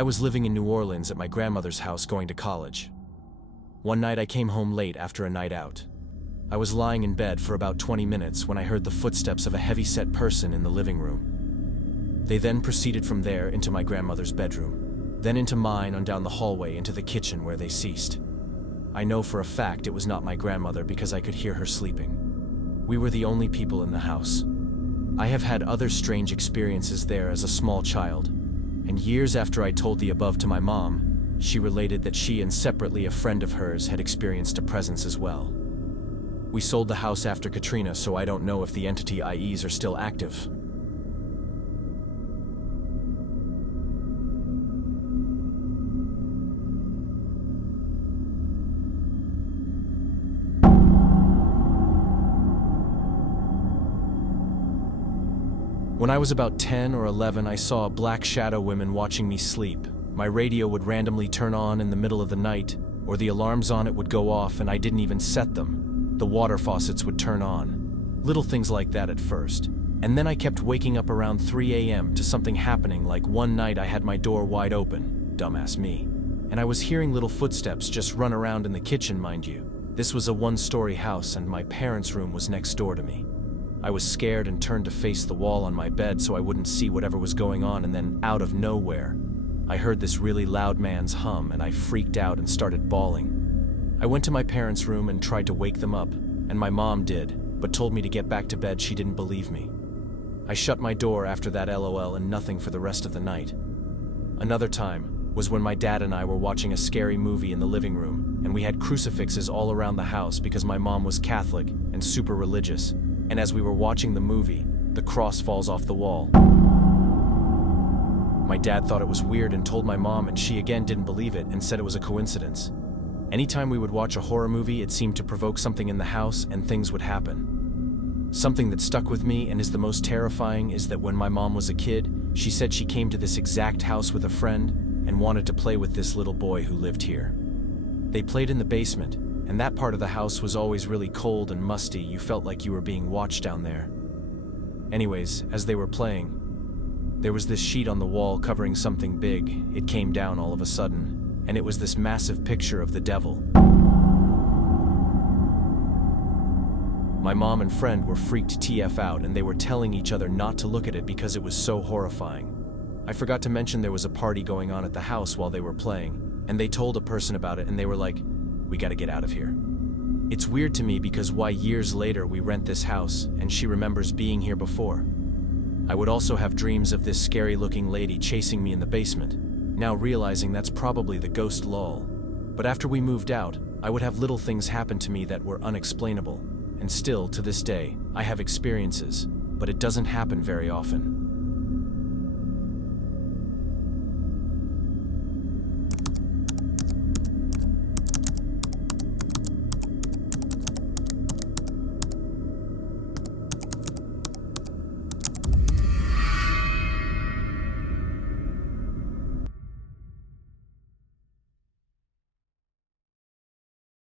I was living in New Orleans at my grandmother's house going to college. One night I came home late after a night out. I was lying in bed for about 20 minutes when I heard the footsteps of a heavy-set person in the living room. They then proceeded from there into my grandmother's bedroom, then into mine on down the hallway into the kitchen where they ceased. I know for a fact it was not my grandmother because I could hear her sleeping. We were the only people in the house. I have had other strange experiences there as a small child, and years after I told the above to my mom, she related that she and separately a friend of hers had experienced a presence as well. We sold the house after Katrina, so I don't know if the entity IEs are still active. When I was about 10 or 11, I saw a black shadow woman watching me sleep. My radio would randomly turn on in the middle of the night, or the alarms on it would go off and I didn't even set them. The water faucets would turn on. Little things like that at first. And then I kept waking up around 3 a.m. to something happening, like one night I had my door wide open, dumbass me. And I was hearing little footsteps just run around in the kitchen, mind you. This was a one-story house and my parents' room was next door to me. I was scared and turned to face the wall on my bed so I wouldn't see whatever was going on, and then, out of nowhere, I heard this really loud man's hum and I freaked out and started bawling. I went to my parents' room and tried to wake them up, and my mom did, but told me to get back to bed. She didn't believe me. I shut my door after that LOL and nothing for the rest of the night. Another time was when my dad and I were watching a scary movie in the living room, and we had crucifixes all around the house because my mom was Catholic and super religious. And as we were watching the movie, the cross falls off the wall. My dad thought it was weird and told my mom, and she again didn't believe it and said it was a coincidence. Anytime we would watch a horror movie, it seemed to provoke something in the house and things would happen. Something that stuck with me and is the most terrifying is that when my mom was a kid, she said she came to this exact house with a friend and wanted to play with this little boy who lived here. They played in the basement, and that part of the house was always really cold and musty. You felt like you were being watched down there. Anyways, as they were playing, there was this sheet on the wall covering something big. It came down all of a sudden, and it was this massive picture of the devil. My mom and friend were freaked TF out, and they were telling each other not to look at it because it was so horrifying. I forgot to mention there was a party going on at the house while they were playing, and they told a person about it and they were like, "We gotta get out of here." It's weird to me because why years later we rent this house and she remembers being here before. I would also have dreams of this scary looking lady chasing me in the basement, now realizing that's probably the ghost lol. But after we moved out, I would have little things happen to me that were unexplainable, and still to this day, I have experiences, but it doesn't happen very often.